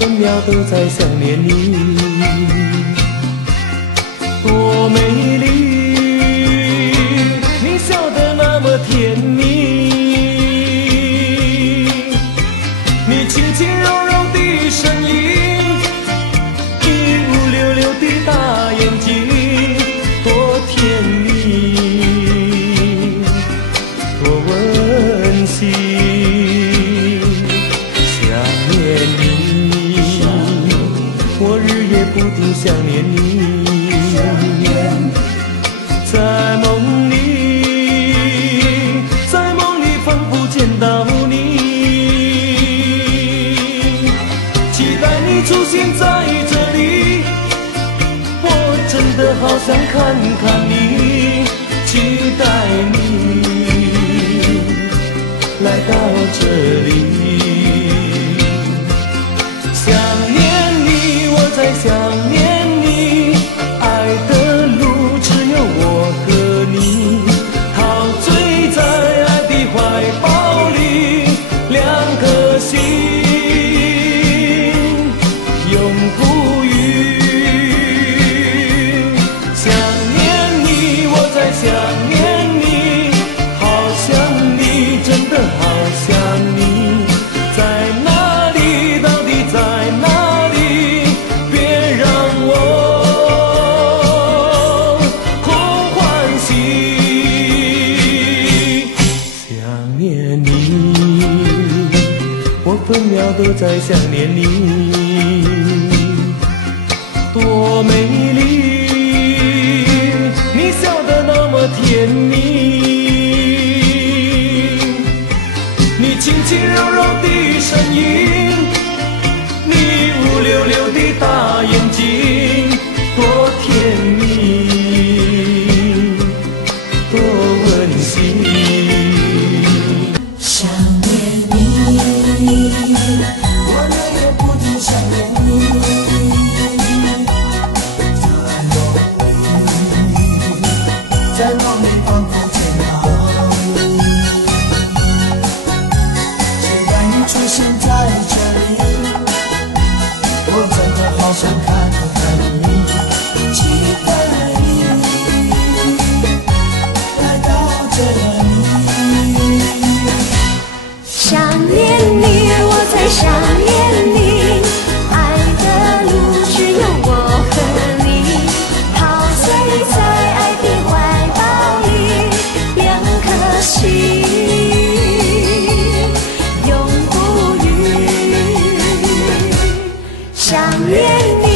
分秒都在想念你，多美丽，你笑得那么甜蜜，你轻轻柔柔的声音，你乌溜溜的大眼睛，多甜蜜，多温馨。我日夜不停想念你，在梦里，在梦里仿佛见到你，期待你出现在这里，我真的好想看看你，期待你来到这里。想念你，爱的路只有我和你，陶醉在爱的怀抱里，两颗心永不渝。想念你，我在想念你，好想你，真的好想你，在哪里？到底在哪里？分秒都在想念你，多美丽，你笑得那么甜蜜，你轻轻柔柔的声音，你乌溜溜的大眼睛，多甜蜜，多温馨。在梦里仿佛见到你，期待你出现在这里，我真的好想看看你，期待你来到这里。想念你，我在想念你，爱的路只有我和你，陶醉在爱的怀抱里，两颗心永不渝。想念你。